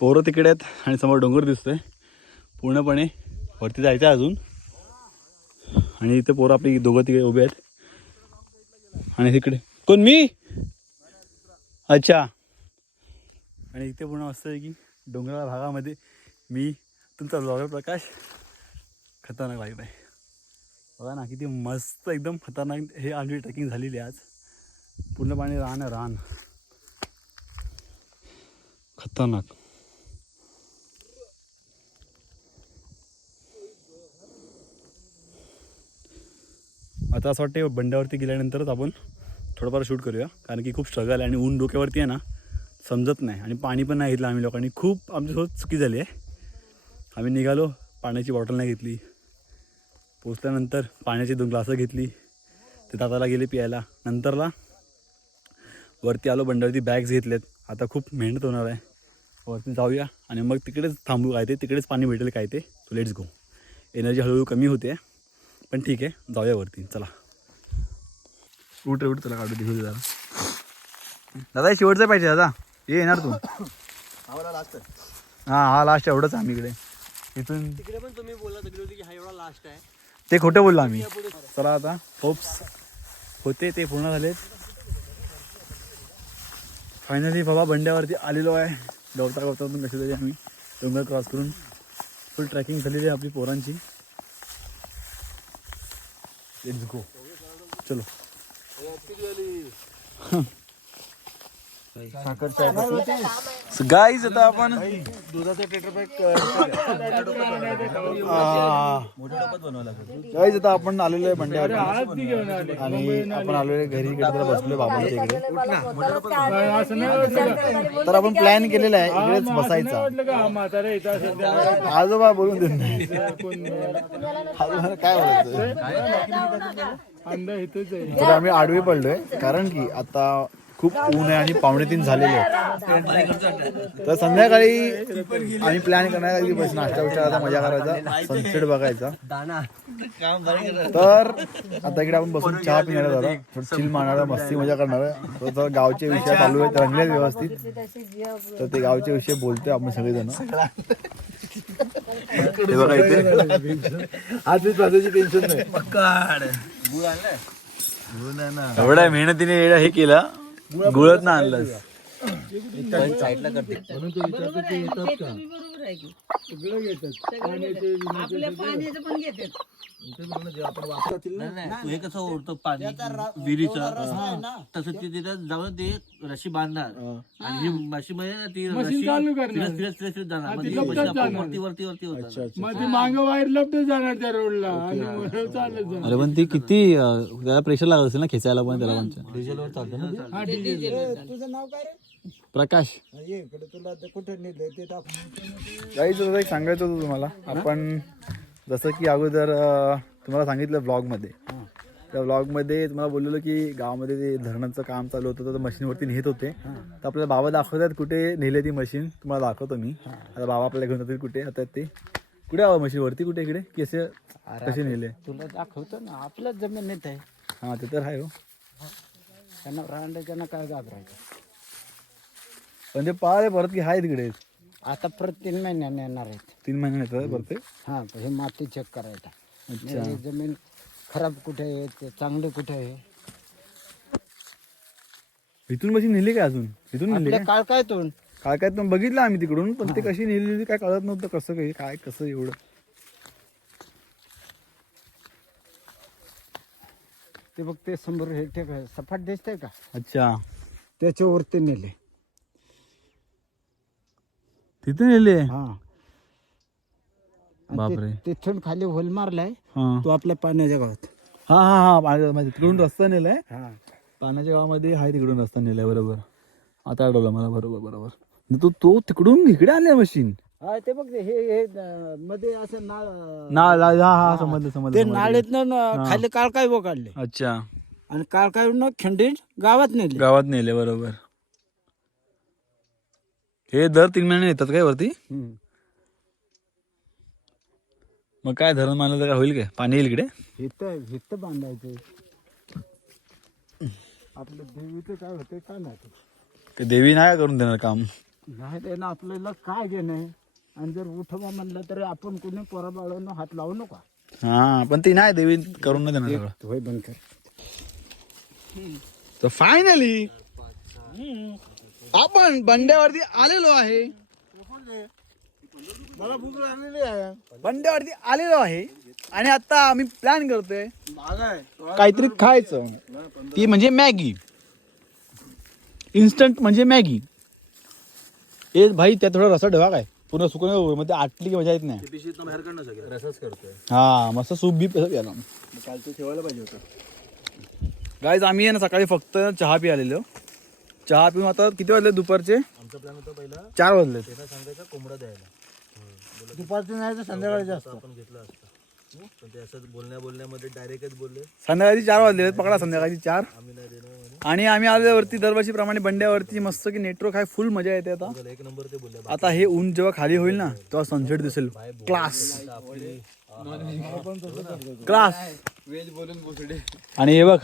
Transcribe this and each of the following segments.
पोरं तिकडे आहेत आणि समोर डोंगर दिसतोय. पूर्णपणे वरती जायचं आहे अजून. आणि इथे पोरं आपली दोघं तिकडे उभे आहेत. आणि तिकडे कोण मी? अच्छा. आणि इथे पूर्ण मस्त आहे की डोंगराळ भागामध्ये मी तुमचा ब्लॉगर प्रकाश खतरनाक वाईब आहे. बघा ना किती मस्त एकदम खतरनाक हे आमची ट्रेकिंग झालेली आहे आज. पूर्णपणे रान खतरनाक. आता असं वाटतं बंड्यावरती गेल्यानंतरच आपण थोडंफार शूट करूया, कारण की खूप स्ट्रगल आहे आणि ऊन डोक्यावरती आहे ना, समजत नाही. आणि पाणी पण नाही घेतलं आम्ही लोकांनी. खूप आमच्यासोबत चुकी झाली आहे. आम्ही निघालो, पाण्याची बॉटल नाही घेतली. पोचल्यानंतर पाण्याची 2 ग्लासं घेतली, ते दादाला गेले प्यायला. नंतरला वरती आलो, बंड्यावरती बॅग्स घेतलेत. आता खूप मेहनत होणार आहे. वरती जाऊया आणि मग तिकडेच थांबू. काय ते तिकडेच पाणी भेटेल काय ते. So let's go. एनर्जी हळूहळू कमी होते, पण ठीक आहे, जाऊया वरती. चला उठ चला काढू दिवस जरा. दादा शेवटचं पाहिजे दादा, ये येणार तू? हा लास्ट एवढंच आम्ही इकडे. इथून तिकडे पण तुम्ही बोलला की हा एवढा लास्ट आहे. ते खोटं बोललो आम्ही. चला आता होप्स होते ते पूर्ण झालेत. फायनली बाबा बंड्यावरती आलेलो आहे. गवतातून कशी तरी आम्ही डोंगर क्रॉस करून फुल ट्रॅकिंग झालेली आहे आपली पोरांची. Let's go. चलो. गाईज आता आपण दुधाचे टेटर पॅक गाईज आता आपण आलेलो आहे बंड्यावरती आणि आपण आलेलो आहे घरी. इकडे तर बसलोय बाबांच्या इकडे. तर आपण प्लॅन केलेला आहे इकडेच बसायचा. आजोबा बोलून देत नाही. आजोबा काय बोलायचं. तर आम्ही आडवे पडलोय कारण की आता खूप ऊन आहे आणि 2:45 झालेले आहेत. तर संध्याकाळी आम्ही प्लॅन करणार की बस नाश्ता विचार मजा करायचा, सनसेट बघायचा. तर आता इकडे आपण बसून चहा पिणार, जरा थोडं चिल मारणार, मस्ती मजा करणार. तर गावचे विषय चालू आहेत, रंगले व्यवस्थित. तर ते गावचे विषय बोलतोय आपण सगळेजण. हे बघा इथे आज टेन्शन नाही. एवढ्या मेहनतीने हे केलं, गुळत ना आणलं. साईडला करते. हे कसं ओढतो पाणी विहिरीचं, तसं ते तिथं जाऊन ते रशी बांधणार आणि ही मशीन मध्ये ना ती रशी फिरत जाणार. वरती वरती वरती होतात. मागं वायर लपट जाणार त्या रोडला आणि चालत जाणार. अरे पण ती किती त्याला प्रेशर लागत असेल ना खेचायला पण त्याला. डिझेलवर चालतं ना. तुझं नाव काय रे? प्रकाश. तुला कुठे नेलं ते जायचं एक सांगायचं होतं तुम्हाला. आपण जसं की अगोदर तुम्हाला सांगितलं ब्लॉगमध्ये, त्या ब्लॉगमध्ये तुम्हाला बोललेलो की गावामध्ये ते धरणाचं काम चालू होतं, तर मशीनवरती नेत होते. तर आपल्याला बाबा दाखवतात कुठे नेले ती मशीन. तुम्हाला दाखवतो मी. आता बाबा आपल्याला घेऊन जातील कुठे. आता ते कुठे हवं मशीनवरती कुठे इकडे की असे कसे नेले तुला दाखवतो ना, आपल्याच जमिनीत आहे. हां ते तर आहे हो. त्यांना रांडायच्यांना काय घाबरायचं. पण ते पाहिले परत की आहे तिकडे. आता परत 3 महिन्याने येणार आहेत. 3 महिने येतात परत ते. हा, हे माती चेक करायला. अच्छा. हे जमीन खराब कुठे आहे, ते चांगलं कुठे आहे. इथून मशीन नेली काय अजून? इथून नेली आपल्या काय? काय तोंड काय पण बघितलं आम्ही तिकडून, पण ते कशी नेलेली काय कळत नव्हतं. कसं काही काय कसं एवढं. ते बघ, ते समोर हे सपाट दिसतंय का, अच्छा त्याच्यावरती नेले. तिथे नेले. हा, बापरे. तिथून खाली होल मारलाय हा तो आपल्या पाण्याच्या गावात. हा हा हा माझ्या तिकडून रस्ता नेलाय. हा, पाण्याच्या गावामध्ये आहे तिकडून रस्ता नेलाय. बरोबर, आता आठवलं मला. बरोबर. तो तिकडून इकडे आले मशीन. हा, ते बघ, हे मध्ये असं नाळ. हा समजलं. ते नाळीतनं खाली काळकाय काढले. अच्छा. आणि काळकाय खंडीत गावात नेले. गावात नेले. बरोबर. हे दर 3 महिने येतात काय वरती? मग काय धरण मानलं तर काय होईल काय? पाणी येईल इकडे. हित बांधायचं. आपलं देवीचं काय होते काय नाही. ते देवी नाही करून देणार काम. नाही ते ना आपल्याला काय घेणं आणि जर उठवा म्हणलं तर आपण कोणी पोराबाळांना हात लावू नका. हा पण ती नाही देवी करून नाही देणार सगळं. होय बंद कर. तर फायनली आपण बंड्यावरती आलेलो आहे. मला भूक लागलेली आहे. बंड्यावरती आलेलो आहे आणि आता आम्ही प्लॅन करतोय काहीतरी खायचं. ती म्हणजे मॅगी, इन्स्टंट म्हणजे मॅगी. ए भाई त्या थोडा रसा ठेवा काय पूर्ण सुकून मध्ये आटली की मजा येत नाही. रसच करतोय. हा मस्त सूप बी प्याला. कालचं ठेवायला पाहिजे होतं. गाईज आम्ही आहे ना सकाळी फक्त चहा पिलेलो. चहा पिऊन आता किती वाजले दुपारचे? आमचा प्लॅन होता पहिला 4 वाजले. त्यांना सांगायचा कोंबडा द्यायला. दुपारचं नाही तर संध्याकाळी जास्त. आपण घेतला असता. पण ते असं बोलण्यामध्ये डायरेक्टच बोलले संध्याकाळी 4 वाजले. पकडा संध्याकाळी 4. आम्ही नाही देणार म्हणे. आणि आम्ही आल्यावरती दरवर्षीप्रमाणे बंड्यावरती मस्त की नेटवर्क आहे, फुल मजा येते. आता एक नंबर ते बोलले. आता हे ऊन जेव्हा खाली होईल ना तेव्हा सनसेट दिसेल. Class class. वेज बोलून बोसडे आणि हे बघ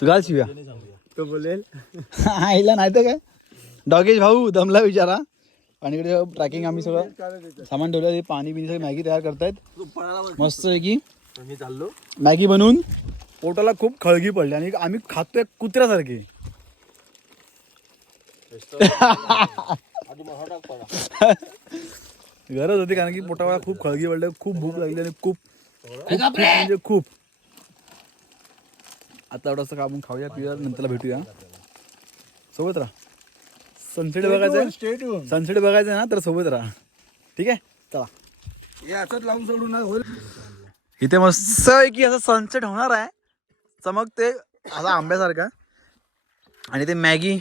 तू घाल शिव्या. तो बोलेल आईला नाही तर काय डॉगेश भाऊ दमला विचारा. आणि इकडे ट्रॅकिंग आम्ही सगळं सामान ठेवलं. पाणी बिणी सगळं मॅगी तयार करतायत मस्त आहे की. मी चाललो मॅगी बनवून पोटाला खूप खळगी पडली आणि आम्ही खातोय कुत्र्यासारखे. गरज होती कारण की पोटाला खूप खळगी पडली, खूप भूक लागली आणि खूप म्हणजे खूप. आता एवढं आपण खाऊया पिऊया नंतर भेटूया. सोबत राहा. सनसेट बघायचं, सनसेट बघायचं ना तर सोबत राहा. ठीक आहे चला. लावून सोडून ना होईल. इथे मस्त आहे की असं सनसेट होणार आहे. चमकते असा आंब्यासारखा. आणि ते मॅगी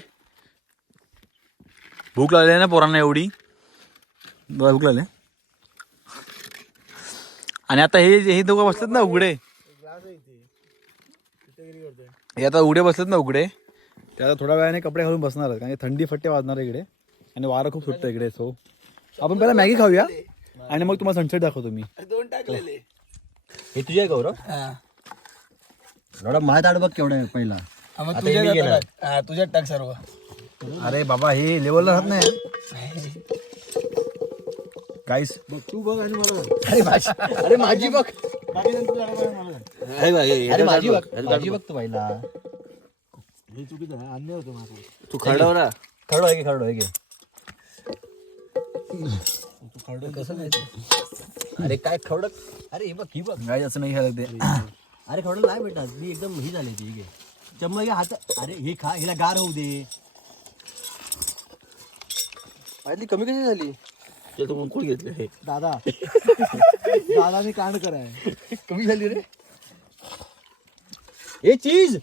भूक लागली ना पोरांना एवढी भूक लागली. आणि आता हे दोघं बसलेत ना उघडे. हे आता उघडे बसलेत ना उघडे. ते आता थोड्या वेळाने कपडे घालून बसणार आहेत कारण की थंडी फट्टे वाजणार आहे इकडे आणि वारं खूप सुटतं इकडे. सो आपण पहिला मॅगी खाऊया आणि मग तुम्हाला सनसेट दाखवतो मी. 2 टाकलेले. हे तुझे गौरव एवढा माझ्या ताट बघ केवढा आहे पहिला. तुझ्या टाक सर्व. अरे बाबा हे लेवलला राहत नाही गाईस. बघ तू बघ आणि मला अरे माझी बघ. अरे माझी बघ तू पहिला. हे चुकीचं आहे. अन्याय होतो माझा. तू खरडव ना. खरडो आहे की खरडो आहे की. कसं नाही अरे काय खवड. अरे हे बघ ही बघ गाईस असं नाही खायला ते. अरे खवड नाही बेटा मी एकदम ही झाली ती घे चम्मच घे हात. अरे हे खा हिला गार होऊ दे. पहिली कमी कशी झाली ते तू कोण घेतले हे दादा. दादाने कांड कराय कमी झाली रे. हे चीज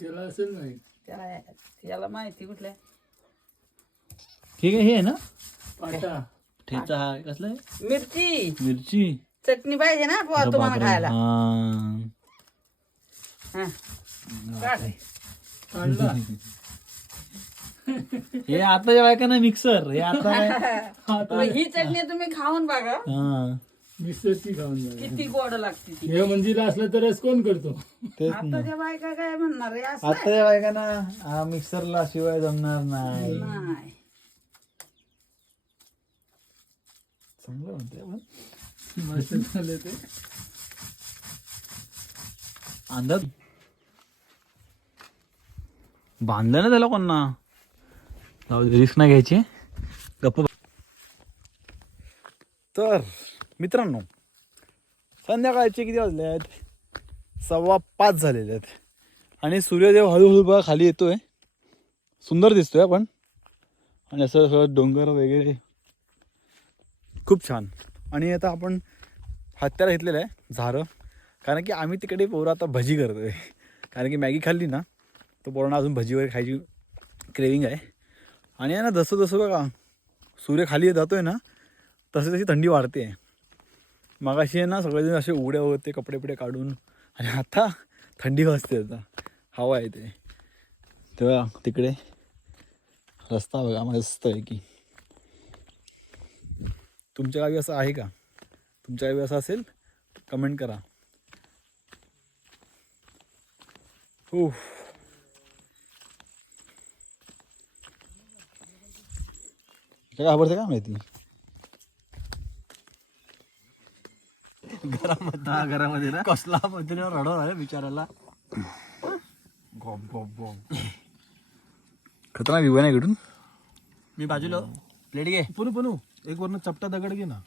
त्याला असेल नाही. याला माहिती कुठल्या ठीक आहे. हे आहे ना पाटा ठेचा हा कसला आहे मिरची मिरची चटणी पाहिजे ना पोहा तुम्हाला खायला. हा. हा. काढ. काढला. हे आता बायका ना मिक्सर हे आता मग ही चटणी तुम्ही खाऊन बघा मिक्सरची खाऊन जा. किती गोड लागते ती. हे मंदिर असलं तरच कोण करतो. आताच्या बायका काय म्हणणार आहे असं आता बायका ना मिक्सरला शिवाय जमणार नाही. नाही. चांगलं म्हणते पण मस्त झालं ते. अंदाज बांधलं ना त्याला कोणा. रिस्क नाही घ्यायची गप्प. तर मित्रांनो संध्याकाळचे किती वाजले आहेत? 5:15 झालेले आहेत आणि सूर्यदेव हळूहळू बघा खाली येतोय. सुंदर दिसतोय पण आणि असं सगळं डोंगर वगैरे खूप छान. आणि आता आपण हत्याला घेतलेलं आहे झारं कारण की आम्ही तिकडे पोरं आता भजी करतोय कारण की मॅगी खाल्ली ना तर पोरांना अजून भजी वगैरे खायची क्रेविंग आहे. आणि आहे ना जसं जसं बघा सूर्य खाली जातोय ना तशी तशी थंडी वाढते. मगाशी आहे ना सगळेजण असे उघड्या होते कपडे बिडे काढून, आणि आता थंडी वाजते, आता हवा येते. तेव्हा तिकडे रस्ता बघा मस्त आहे की. तुमच्या गावी असं आहे का? तुमच्या गावी असं असेल कमेंट करा. हो काय आवडतं का माहिती. घरामध्ये ना कसला पद्धतीने रडवणार आहे बिचाराला. खतरनाक व्ह्यू आहे ना इकडून. मी बाजूला प्लेट घे. पनू एक वरनं चपटा दगड घे ना.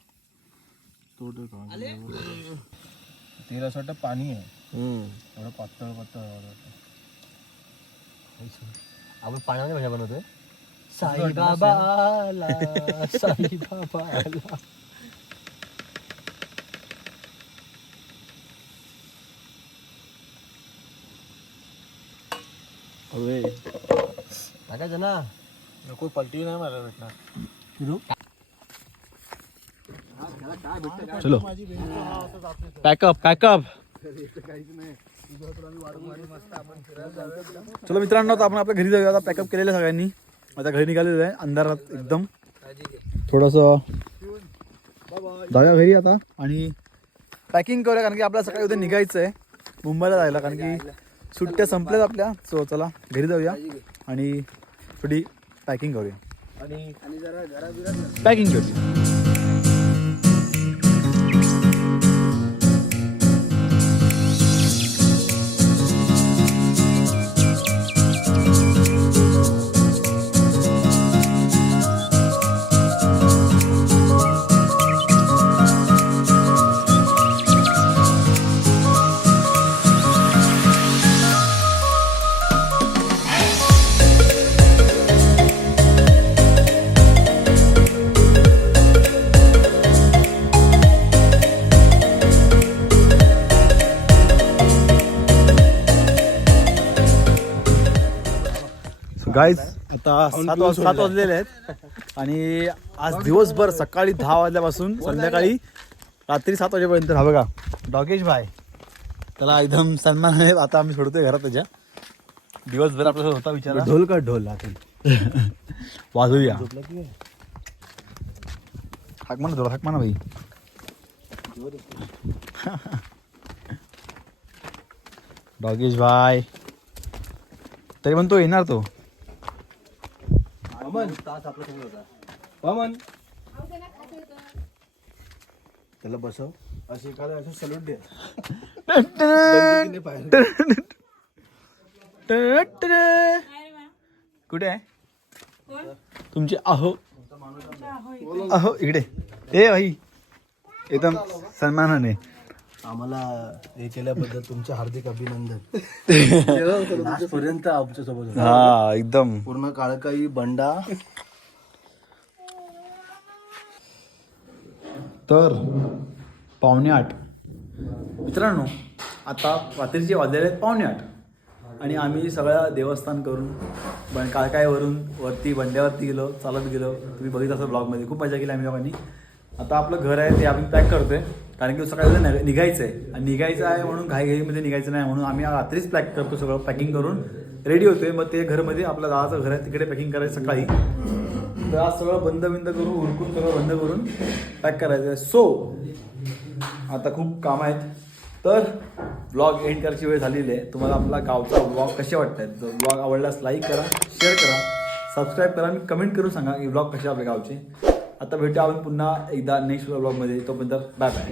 तेरा असं पाणी आहे एवढं पातळ आपण पाण्यामध्ये भाषा बनवतोय. साईबाबाला साईबाबाला. टाकायचं ना. नको पलटी नाही मला भेटणार. चलो पॅकअप. चलो मित्रांनो, आता आपण आपल्या घरी जाऊया. आता पॅकअप केलेलं सगळ्यांनी, आता घरी निघालेलो आहे अंधारात एकदम. थोडंसं जाऊया घरी आता आणि पॅकिंग करूया, कारण की आपल्याला सकाळी उद्या निघायचं आहे मुंबईला जायला, कारण की सुट्ट्या संपल्यात आपल्या. सो चला घरी जाऊया आणि थोडी पॅकिंग करूया आणि पॅकिंग करूया. गाईज आता 7 वाजलेले आहेत आणि आज दिवसभर सकाळी 10 वाजल्यापासून संध्याकाळी रात्री 7 वाजेपर्यंत. हा बघा डॉगेश भाई, त्याला एकदम सन्मान आहे. आता आम्ही सोडतोय घरात त्याच्या. दिवसभर आपला होता विचार. ढोल का ढोल वाजूया. हाक म्हणा भाई. डॉगेश भाई तरी पण तो येणार. तो त्याला बसव अशी एखादा असं सलूट दे. कुठे आहे तुमचे? अहो इकडे. ए भाई एकदम सन्मानाने. आम्हाला हे केल्याबद्दल तुमचे हार्दिक अभिनंदन. आजपर्यंत आमच्या सोबत हा एकदम पूर्ण काळकाई बंडा. तर 7:45 मित्रांनो, आता रात्रीचे वाजलेले आहेत 7:45 आणि आम्ही सगळं देवस्थान करून काळकाईवरून वरती बंड्यावरती गेलो, चालत गेलो. तुम्ही बघितलं असं ब्लॉगमध्ये खूप मजा केली आम्ही लोकांनी. आता आपलं घर आहे ते आम्ही पॅक करतोय, कारण की सकाळी निघायचं आहे. आणि निघायचं आहे म्हणून घाईमध्ये निघायचं नाही, म्हणून आम्ही रात्रीच पॅक करतो. सगळं पॅकिंग करून रेडी होतोय. मग ते घरमध्ये आपल्या दादाचं घर आहे तिकडे पॅकिंग करायचं सकाळी. तर आज सगळं बंद करून उरकून सगळं बंद करून पॅक करायचं आहे. सो आता खूप कामं आहेत. तर ब्लॉग एंड करायची वेळ झालेली आहे. तुम्हाला आपला गावचा ब्लॉग कसे वाटतात? जर ब्लॉग आवडल्यास लाईक करा, शेअर करा, सबस्क्राईब करा. मी कमेंट करून सांगा की ब्लॉग कसे आपल्या गावचे. आता भेटूया आपण पुन्हा एकदा नेक्स्ट ब्लॉगमध्ये. तोपर्यंत बाय बाय.